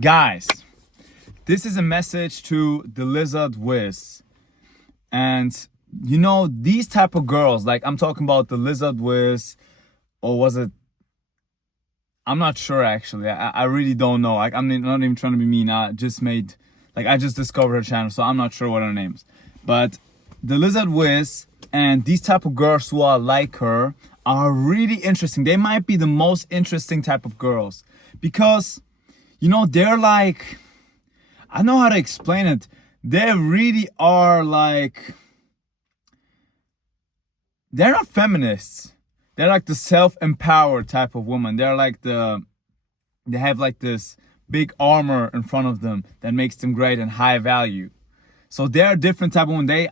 Guys, this is a message to the lizard whiz. And you know, these type of girls, like I'm talking about the lizard whiz, or was it? I'm not sure actually. I really don't know. Like I'm not even trying to be mean. I just discovered her channel, so I'm not sure what her name is. But the lizard whiz and these type of girls who are like her are really interesting. They might be the most interesting type of girls because, you know, they're like, I know how to explain it. They really are like, they're not feminists. They're like the self-empowered type of woman. They're like they have like this big armor in front of them that makes them great and high value. So they're a different type of woman. They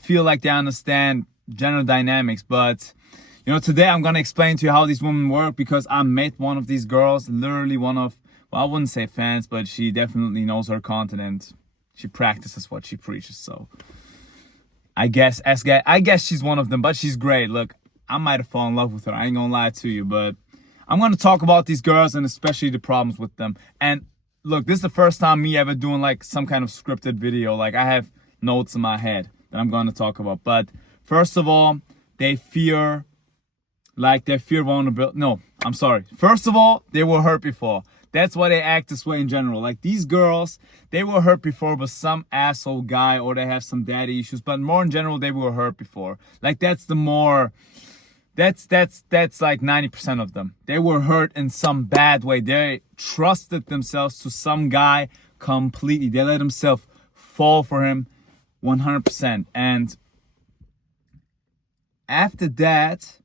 feel like they understand gender dynamics. But, you know, today I'm going to explain to you how these women work because I met one of these girls, literally one of, well, I wouldn't say fans, but she definitely knows her content and she practices what she preaches. So I guess she's one of them, but she's great. Look, I might have fallen in love with her. I ain't gonna lie to you, but I'm gonna talk about these girls and especially the problems with them. And look, this is the first time me ever doing like some kind of scripted video. Like I have notes in my head that I'm gonna talk about. But first of all, they fear vulnerability. No, I'm sorry. First of all, they were hurt before. That's why they act this way in general. Like these girls, they were hurt before by some asshole guy or they have some daddy issues. But more in general, they were hurt before. Like that's like 90% of them. They were hurt in some bad way. They trusted themselves to some guy completely. They let themselves fall for him 100%. And after that,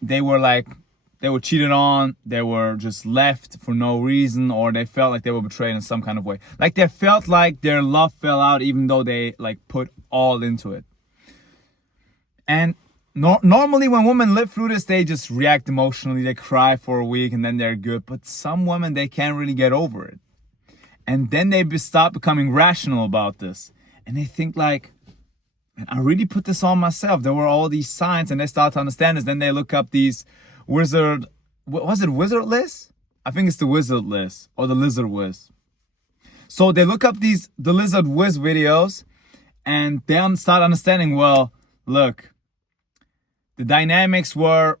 they were cheated on, they were just left for no reason, or they felt like they were betrayed in some kind of way. Like they felt like their love fell out even though they like put all into it. And normally when women live through this, they just react emotionally, they cry for a week and then they're good. But some women, they can't really get over it. And then they start becoming rational about this. And they think like, man, I really put this on myself. There were all these signs and they start to understand this. Then they look up these was it wizardliz? I think it's the wizardliz or the lizard whiz. So they look up the lizard whiz videos and they start understanding, well, look, the dynamics were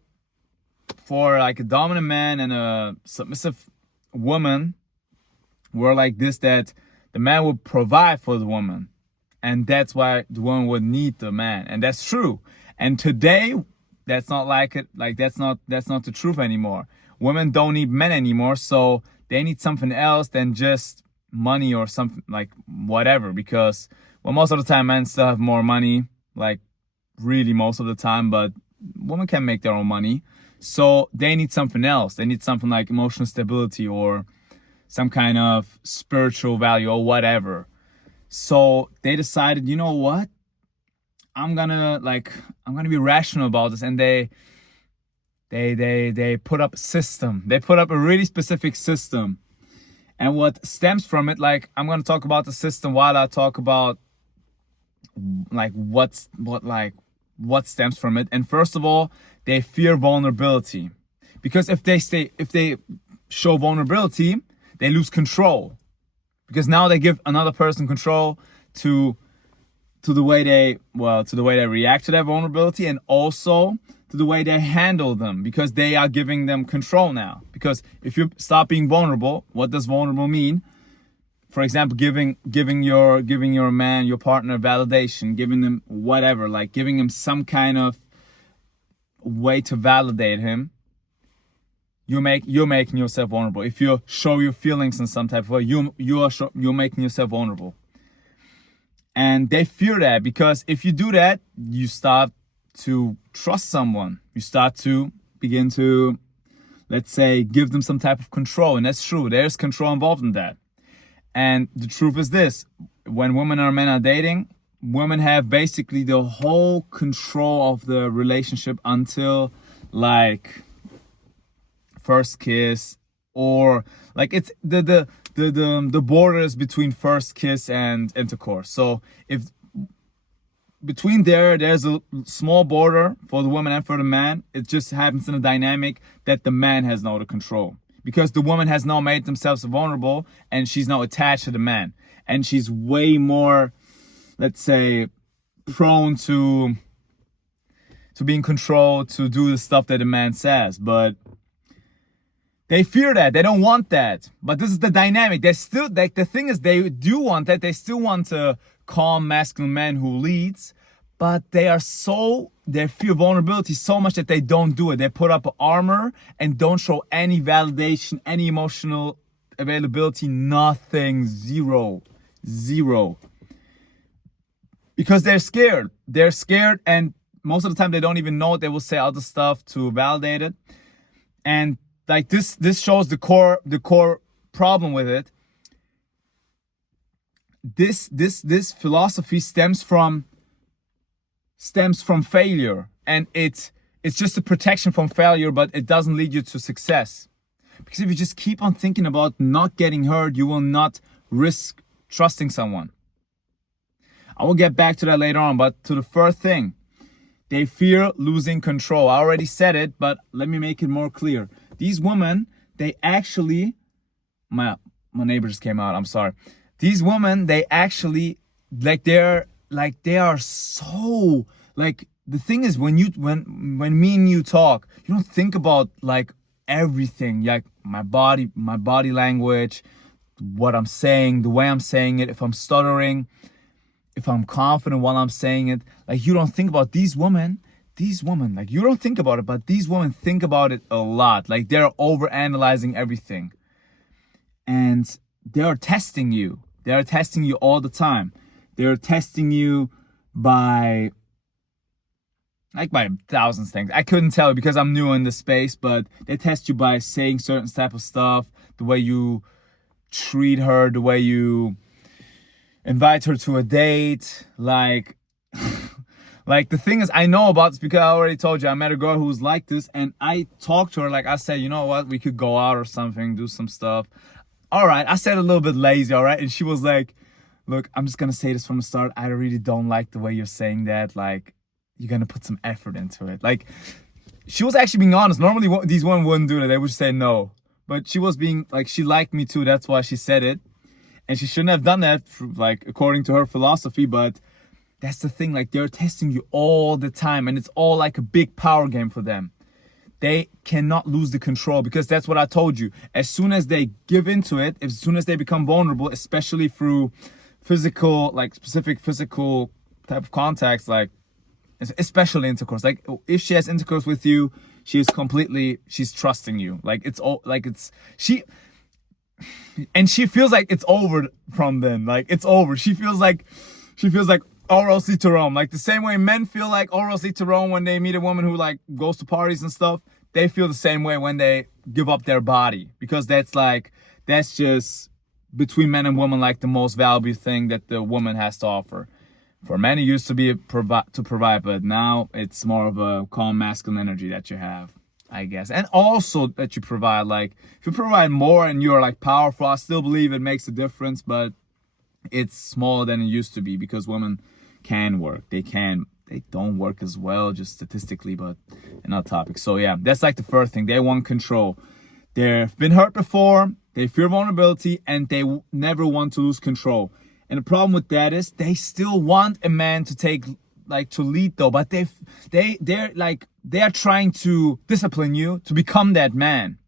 for like a dominant man and a submissive woman were like this, that the man would provide for the woman. And that's why the woman would need the man. And that's true. And today, that's not like it. Like that's not the truth anymore. Women don't need men anymore, so they need something else than just money or something like whatever. Because well, most of the time men still have more money, like really most of the time, but women can make their own money. So they need something else. They need something like emotional stability or some kind of spiritual value or whatever. So they decided, you know what? I'm gonna be rational about this, and they put up a system. They put up a really specific system, and what stems from it, like I'm gonna talk about the system while I talk about like what stems from it. And first of all, they fear vulnerability, because if they show vulnerability, they lose control, because now they give another person control to the way they react to that vulnerability, and also to the way they handle them, because they are giving them control now. Because if you stop being vulnerable, what does vulnerable mean? For example, giving your man, your partner, validation, giving them whatever, like giving him some kind of way to validate him. You're making yourself vulnerable. If you show your feelings in some type of way, you're making yourself vulnerable. And they fear that, because if you do that, you start to trust someone. You start to begin to, let's say, give them some type of control. And that's true. There's control involved in that. And the truth is this: when women or men are dating, women have basically the whole control of the relationship until like first kiss, or like it's the borders between first kiss and intercourse. So if between there's a small border for the woman and for the man, it just happens in a dynamic that the man has no control. because the woman has now made themselves vulnerable and she's now attached to the man. And she's way more, let's say, prone to being controlled, to do the stuff that the man says. But they fear that. They don't want that. But this is the dynamic. They still, like, the thing is, they do want that. They still want a calm, masculine man who leads. But they fear vulnerability so much that they don't do it. They put up armor and don't show any validation, any emotional availability, nothing, zero. Because they're scared. They're scared, and most of the time they don't even know it. They will say other stuff to validate it. And like this shows the core problem with it. This philosophy stems from failure, and it's just a protection from failure, but it doesn't lead you to success. Because if you just keep on thinking about not getting hurt, you will not risk trusting someone. I will get back to that later on, but to the first thing, they fear losing control. I already said it, but let me make it more clear. These women, they actually, my neighbor just came out, I'm sorry. These women, they actually, they are so, like, the thing is, when me and you talk, you don't think about like everything, like my body language, what I'm saying, the way I'm saying it, if I'm stuttering, if I'm confident while I'm saying it. Like, you don't think about these women, like, you don't think about it, but these women think about it a lot. Like, they're overanalyzing everything. And they're testing you. They're testing you all the time. They're testing you by thousands of things. I couldn't tell you because I'm new in the space, but they test you by saying certain type of stuff, the way you treat her, the way you invite her to a date. Like, like, the thing is, I know about this because I already told you, I met a girl who was like this, and I talked to her, like, I said, you know what, we could go out or something, do some stuff. All right, I said a little bit lazy, all right? And she was like, look, I'm just going to say this from the start. I really don't like the way you're saying that. Like, you're going to put some effort into it. Like, she was actually being honest. Normally, these women wouldn't do that. They would say no. But she was being, like, she liked me too. That's why she said it. And she shouldn't have done that, like, according to her philosophy. But that's the thing. Like, they're testing you all the time. And it's all like a big power game for them. They cannot lose the control, because that's what I told you. As soon as they give into it, as soon as they become vulnerable, especially through physical, like specific physical type of contacts, like especially intercourse. Like, if she has intercourse with you, she's trusting you. Like, it's all, like, she feels like it's over from then. Like, it's over. She feels like oral Rome. Like, the same way men feel like oral Rome when they meet a woman who, like, goes to parties and stuff, they feel the same way when they give up their body. Because that's just, between men and women, like, the most valuable thing that the woman has to offer. For men, it used to be to provide, but now it's more of a calm masculine energy that you have, I guess. And also that you provide, like, if you provide more and you're, like, powerful, I still believe it makes a difference, but it's smaller than it used to be, because women can work. They don't work as well, just statistically, but another topic. So yeah, that's like the first thing. They want control. They've been hurt before, they fear vulnerability, and they never want to lose control. And the problem with that is they still want a man to lead though, but they are trying to discipline you to become that man.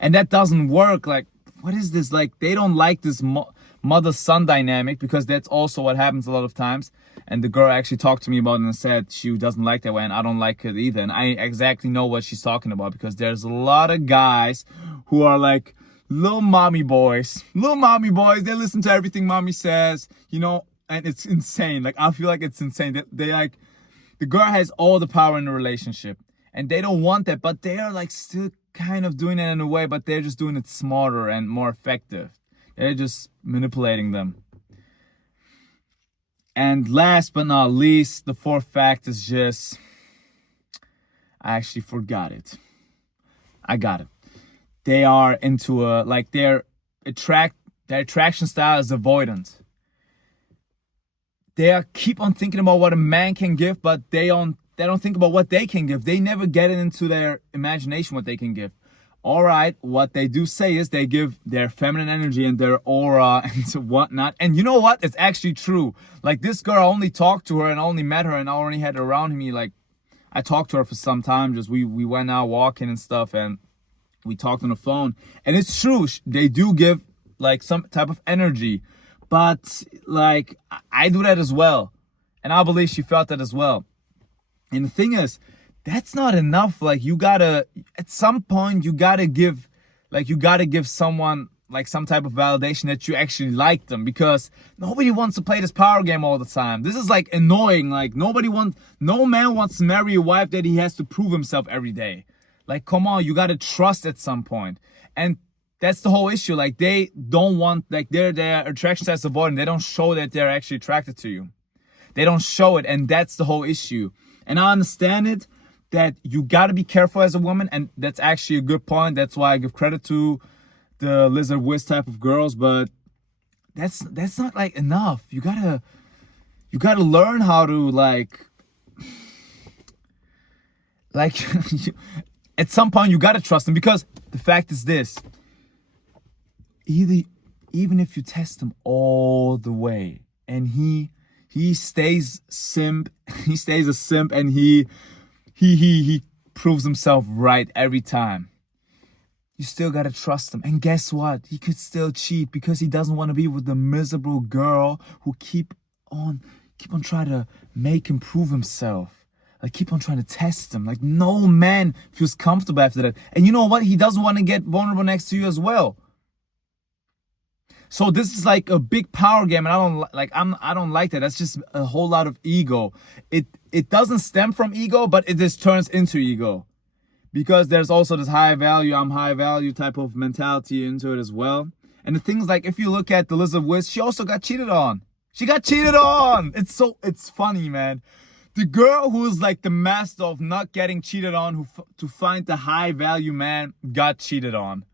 And that doesn't work. Like, what is this? Like, they don't like this mother-son dynamic, because that's also what happens a lot of times. And the girl actually talked to me about it and said she doesn't like that way, and I don't like it either. And I exactly know what she's talking about, because there's a lot of guys who are like little mommy boys. They listen to everything mommy says, you know, and it's insane. Like, I feel like it's insane. They like, the girl has all the power in the relationship, and they don't want that, but they are like still kind of doing it in a way, but they're just doing it smarter and more effective. They're just manipulating them. And last but not least, the fourth fact is just, I actually forgot it. I got it. They are into their attraction style is avoidant. They keep on thinking about what a man can give, but they don't think about what they can give. They never get it into their imagination what they can give. all right, what they do say is they give their feminine energy and their aura and whatnot. And you know what? It's actually true. Like, this girl, I only talked to her and only met her and I already had her around me. Like, I talked to her for some time. Just we went out walking and stuff, and we talked on the phone. And it's true. They do give, like, some type of energy. But, like, I do that as well. And I believe she felt that as well. And the thing is, that's not enough. Like, you gotta, at some point, you gotta give someone, like, some type of validation that you actually like them, because nobody wants to play this power game all the time. This is, like, annoying. Like, no man wants to marry a wife that he has to prove himself every day. Like, come on, you gotta trust at some point. And that's the whole issue. Like, they don't want, like, their attraction test avoidant. They don't show that they're actually attracted to you. They don't show it, and that's the whole issue. And I understand it, that you got to be careful as a woman, and that's actually a good point. That's why I give credit to the lizard wiz type of girls, but that's not, like, enough. You gotta learn how to, like at some point you gotta trust them, because the fact is this: even if you test him all the way and he stays a simp, and he proves himself right every time, you still gotta trust him. And guess what? He could still cheat, because he doesn't want to be with the miserable girl who keep on trying to make him prove himself. Like, keep on trying to test him. Like, no man feels comfortable after that. And you know what? He doesn't want to get vulnerable next to you as well. So this is like a big power game, and I don't like that. That's just a whole lot of ego. It doesn't stem from ego, but it just turns into ego, because there's also this high value, I'm high value type of mentality into it as well. And the things, like, if you look at the lizard wiz, she also got cheated on. She got cheated on. It's funny, man. The girl who is, like, the master of not getting cheated on, to find the high value man, got cheated on.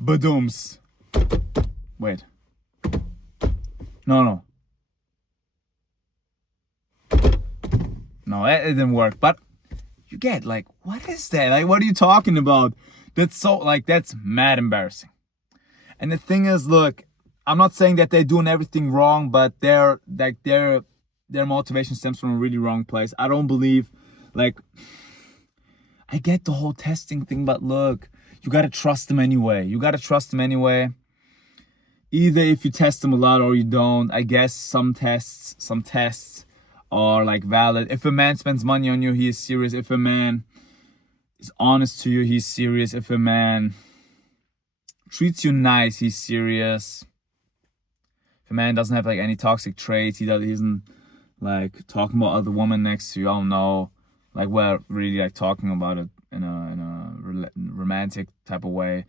Badooms. Wait. No, it didn't work. But you get, like, what is that? Like, what are you talking about? That's so, like, that's mad embarrassing. And the thing is, look, I'm not saying that they're doing everything wrong, but their motivation stems from a really wrong place. I don't believe, like, I get the whole testing thing, but look, you gotta trust them anyway. Either if you test them a lot or you don't. I guess some tests are, like, valid. If a man spends money on you, he is serious. If a man is honest to you, he's serious. If a man treats you nice, he's serious. If a man doesn't have, like, any toxic traits, he isn't, like, talking about other women next to you, I don't know, like, we're really, like, talking about it in a romantic type of way,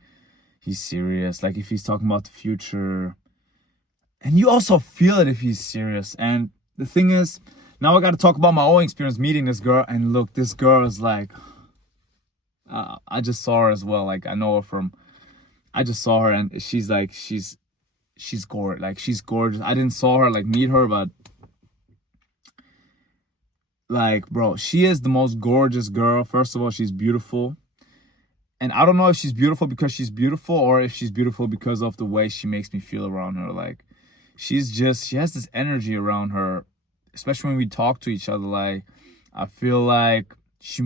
he's serious. Like, if he's talking about the future, and you also feel it if he's serious. And the thing is, now I got to talk about my own experience meeting this girl. And look, this girl is, like, I just saw her as well. Like, I just saw her, and she's, like, she's gorgeous. Like, she's gorgeous. I didn't saw her, like, meet her, but, like, bro, she is the most gorgeous girl. First of all, she's beautiful. And I don't know if she's beautiful because she's beautiful, or if she's beautiful because of the way she makes me feel around her. Like, she has this energy around her, especially when we talk to each other. Like, I feel like she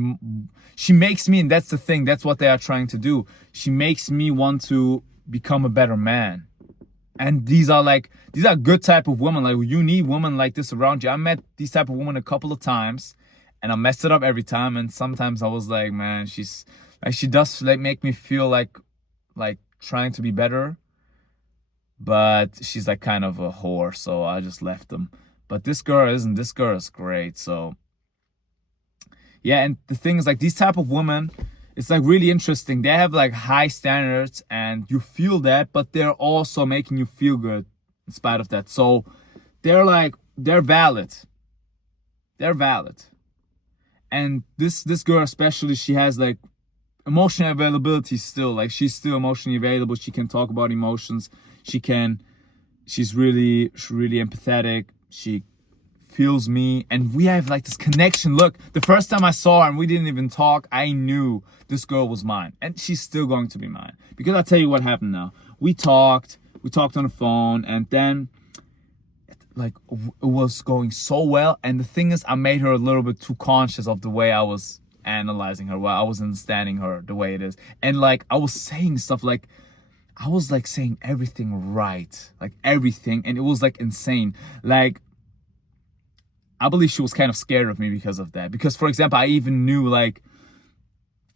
makes me, and that's the thing, that's what they are trying to do. She makes me want to become a better man. And these are good type of women. Like, you need women like this around you. I met these type of women a couple of times, and I messed it up every time. And sometimes I was like, man, she does, like, make me feel like trying to be better, but she's, like, kind of a whore, so I just left them. But this girl isn't. This girl is great. So yeah, and the thing is, like, these type of women, it's, like, really interesting. They have, like, high standards, and you feel that, but they're also making you feel good in spite of that. So they're valid. And this girl especially, she has, like, emotional availability still. Like, she's still emotionally available. She can talk about emotions. She's really empathetic. She feels me, and we have like this connection. Look, the first time I saw her and we didn't even talk, I knew this girl was mine, and she's still going to be mine. Because I'll tell you what happened now. We talked on the phone, and then like it was going so well. And the thing is, I made her a little bit too conscious of the way I was analyzing her, while I was understanding her the way it is. And like I was saying stuff like, I was like saying everything right, like everything, and it was like insane. Like I believe she was kind of scared of me because of that. Because for example, I even knew like,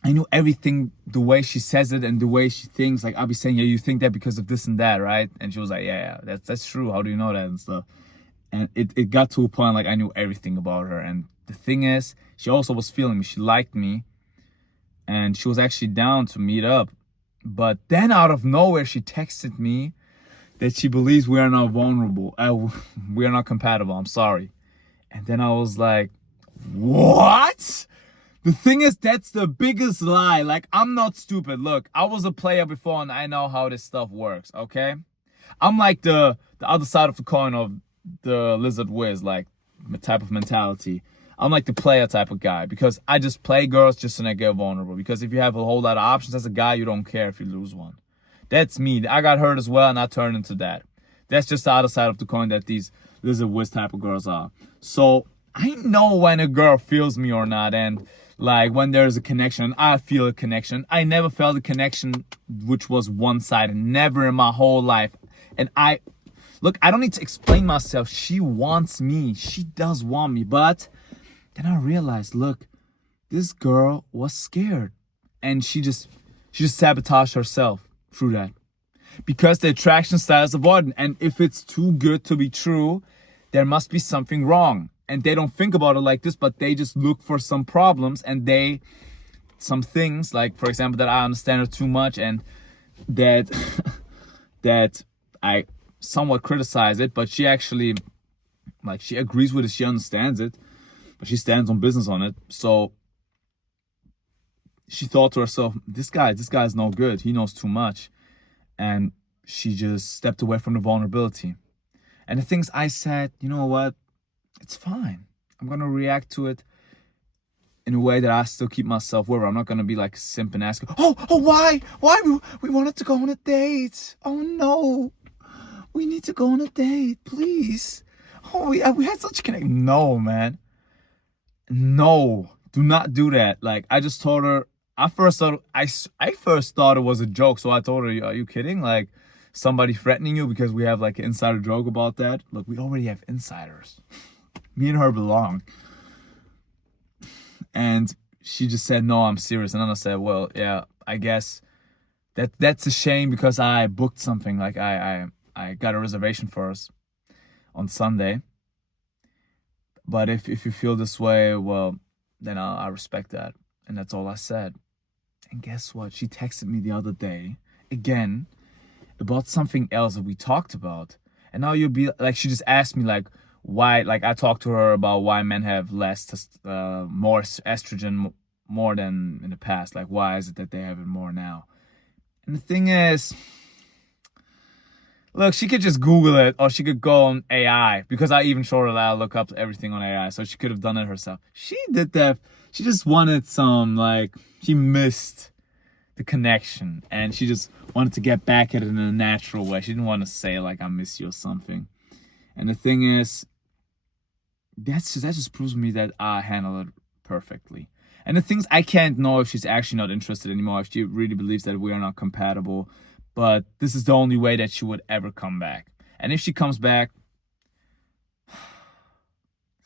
I knew everything, the way she says it and the way she thinks. Like I'll be saying, yeah, you think that because of this and that, right? And she was like, yeah, that's true. How do you know that and stuff? And it got to a point like I knew everything about her. And the thing is, she also was feeling me. She liked me, and she was actually down to meet up. But then out of nowhere, she texted me that she believes we are not vulnerable. We are not compatible. I'm sorry. And then I was like, what? The thing is, that's the biggest lie. Like, I'm not stupid. Look, I was a player before, and I know how this stuff works, okay? I'm like the other side of the coin of the lizard whiz, like, type of mentality. I'm like the player type of guy, because I just play girls just so they get vulnerable. Because if you have a whole lot of options as a guy, you don't care if you lose one. That's me. I got hurt as well, and I turned into that. That's just the other side of the coin that these lizard whiz type of girls are. So I know when a girl feels me or not, and like when there's a connection, I feel a connection. I never felt a connection which was one-sided, never in my whole life. And look, I don't need to explain myself. She wants me. She does want me, but then I realized, look, this girl was scared, and she just sabotaged herself through that. Because the attraction style is avoidant, and if it's too good to be true, there must be something wrong. And they don't think about it like this, but they just look for some problems, and some things, like for example, that I understand her too much, and that that I somewhat criticize it, but she actually, like, she agrees with it, she understands it, but she stands on business on it. So she thought to herself, this guy's no good. He knows too much. And she just stepped away from the vulnerability. And the things I said, you know what? It's fine. I'm going to react to it in a way that I still keep myself worried. I'm not going to be like a simp and ask, why? We wanted to go on a date. Oh, no. We need to go on a date, please. Oh, we had such a connection. No, man. No, do not do that. Like, I just told her, I first thought it was a joke. So I told her, are you kidding? Like, somebody threatening you because we have like an insider joke about that? Look, we already have insiders. Me and her belong. And she just said, no, I'm serious. And then I said, well, yeah, I guess that's a shame, because I booked something. Like I got a reservation for us on Sunday. But if you feel this way, well, then I respect that. And that's all I said. And guess what? She texted me the other day, again, about something else that we talked about. And now you'll be like, she just asked me like, why, like I talked to her about why men have more estrogen more than in the past. Like, why is it that they have it more now? And the thing is, look, she could just Google it, or she could go on AI, because I even showed her that I look up everything on AI, so she could have done it herself. She did that. She just wanted she missed the connection, and she just wanted to get back at it in a natural way. She didn't want to say like, I miss you or something. And the thing is, that just proves to me that I handle it perfectly. And the things, I can't know if she's actually not interested anymore, if she really believes that we are not compatible. But this is the only way that she would ever come back. And if she comes back,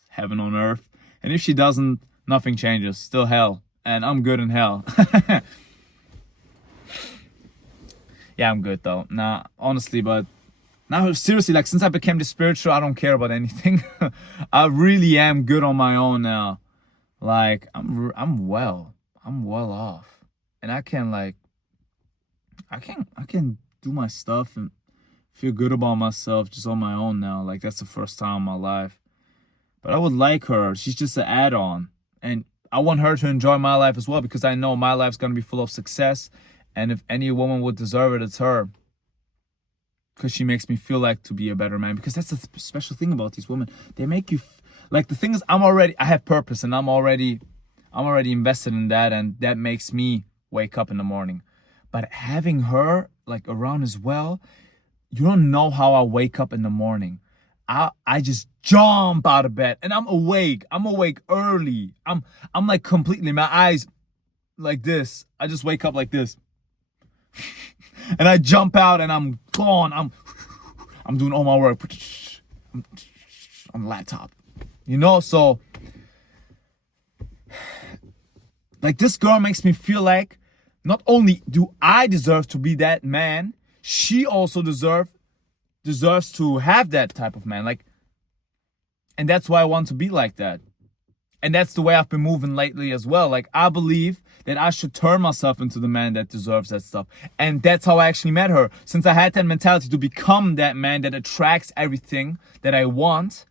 heaven on earth. And if she doesn't, nothing changes. Still hell. And I'm good in hell. Yeah, I'm good though. Nah, honestly, but now seriously, like since I became the spiritual, I don't care about anything. I really am good on my own now. Like I'm well off. And I can do my stuff and feel good about myself just on my own now. Like, that's the first time in my life. But I would like her. She's just an add-on. And I want her to enjoy my life as well, because I know my life's going to be full of success. And if any woman would deserve it, it's her. Because she makes me feel like to be a better man. Because that's the special thing about these women. They make you, like the thing is, I have purpose, and I'm already invested in that, and that makes me wake up in the morning. But having her like around as well, you don't know how I wake up in the morning. I just jump out of bed and I'm awake. I'm awake early. I'm like completely, my eyes like this. I just wake up like this. And I jump out and I'm gone. I'm doing all my work on the laptop. You know, so like this girl makes me feel like not only do I deserve to be that man, she also deserves to have that type of man. Like, and that's why I want to be like that. And that's the way I've been moving lately as well. Like, I believe that I should turn myself into the man that deserves that stuff. And that's how I actually met her. Since I had that mentality to become that man that attracts everything that I want,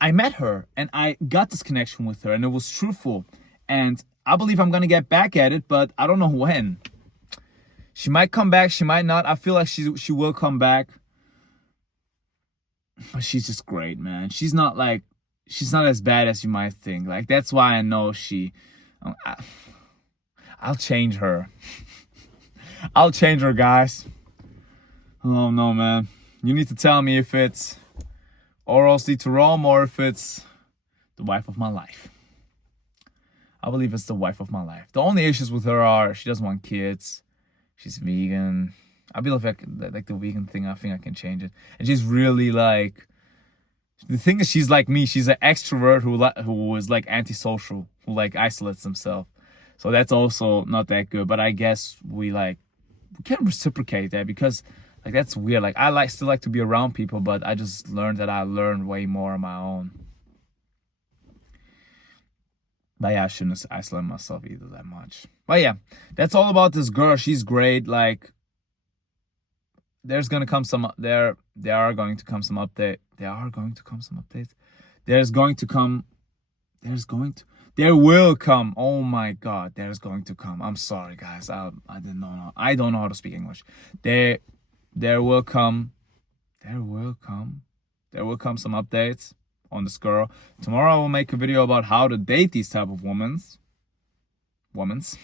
I met her and I got this connection with her and it was truthful. And I believe I'm going to get back at it, but I don't know when. She might come back, she might not. I feel like she will come back. But she's just great, man. She's not as bad as you might think. Like, that's why I know I'll change her. I'll change her, guys. Oh, no, man. You need to tell me if it's Oral Sleep to Rome or if it's the wife of my life. I believe it's the wife of my life. The only issues with her are she doesn't want kids. She's vegan. I believe like the vegan thing, I think I can change it. And she's really like, the thing is, she's like me. She's an extrovert who is like antisocial, who like isolates himself. So that's also not that good. But I guess we can't reciprocate that because like that's weird. Like I still like to be around people, but I just learned that I learn way more on my own. But yeah, I shouldn't isolate myself either that much. But yeah, that's all about this girl. She's great. Like, there are going to come some updates. There will come. Oh my God, there's going to come. I'm sorry, guys. I don't know how to speak English. There will come some updates on this girl. Tomorrow I will make a video about how to date these type of women. My God.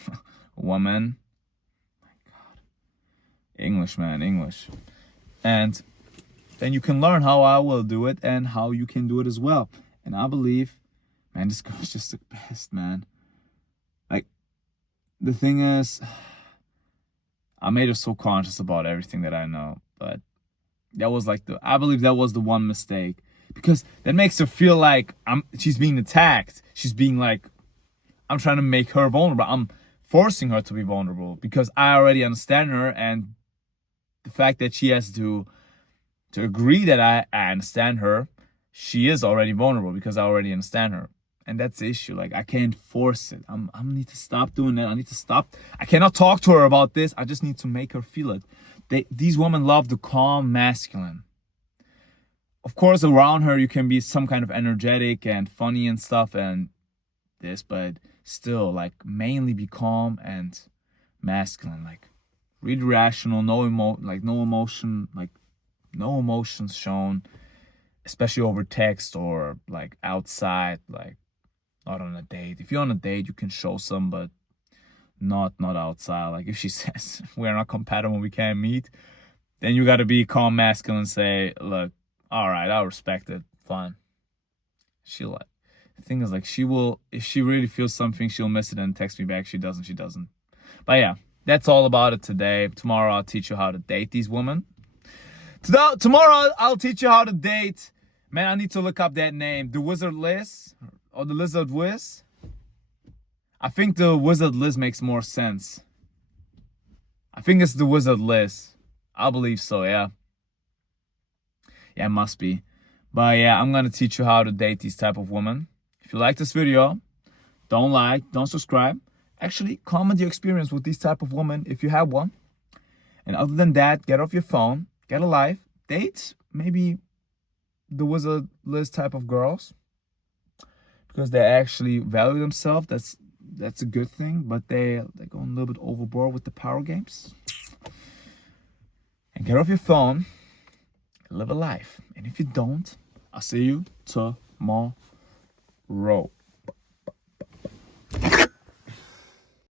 English, man, English. And then you can learn how I will do it and how you can do it as well. And I believe, man, this girl's just the best, man. Like, the thing is, I made her so conscious about everything that I know, but that was like I believe that was the one mistake. Because that makes her feel like she's being attacked. She's being like, I'm trying to make her vulnerable. I'm forcing her to be vulnerable because I already understand her, and the fact that she has to agree that I understand her, she is already vulnerable because I already understand her. And that's the issue. Like, I can't force it. I need to stop doing that. I need to stop. I cannot talk to her about this. I just need to make her feel it. These women love the calm masculine. Of course, around her, you can be some kind of energetic and funny and stuff and this, but still, like, mainly be calm and masculine. Like, really rational, no emotions shown, especially over text or, like, outside, like, not on a date. If you're on a date, you can show some, but not outside. Like, if she says, we're not compatible, we can't meet, then you got to be calm, masculine, and say, look, all right, I'll respect it. Fine. The thing is, like, if she really feels something, she'll miss it and text me back. She doesn't. But yeah, that's all about it today. Tomorrow, I'll teach you how to date these women. Tomorrow, I'll teach you how to date. Man, I need to look up that name. The Wizard Liz or the Lizard Wiz. I think the Wizard Liz makes more sense. I think it's the Wizard Liz. I believe so, yeah. Yeah, it must be. But yeah, I'm going to teach you how to date these type of women. If you like this video, don't subscribe. Actually, comment your experience with these type of women if you have one. And other than that, get off your phone, get a life, date maybe the Wizard Liz type of girls. Because they actually value themselves. That's a good thing. But they're going a little bit overboard with the power games. And get off your phone. Live a life. And if you don't, I'll see you tomorrow. row.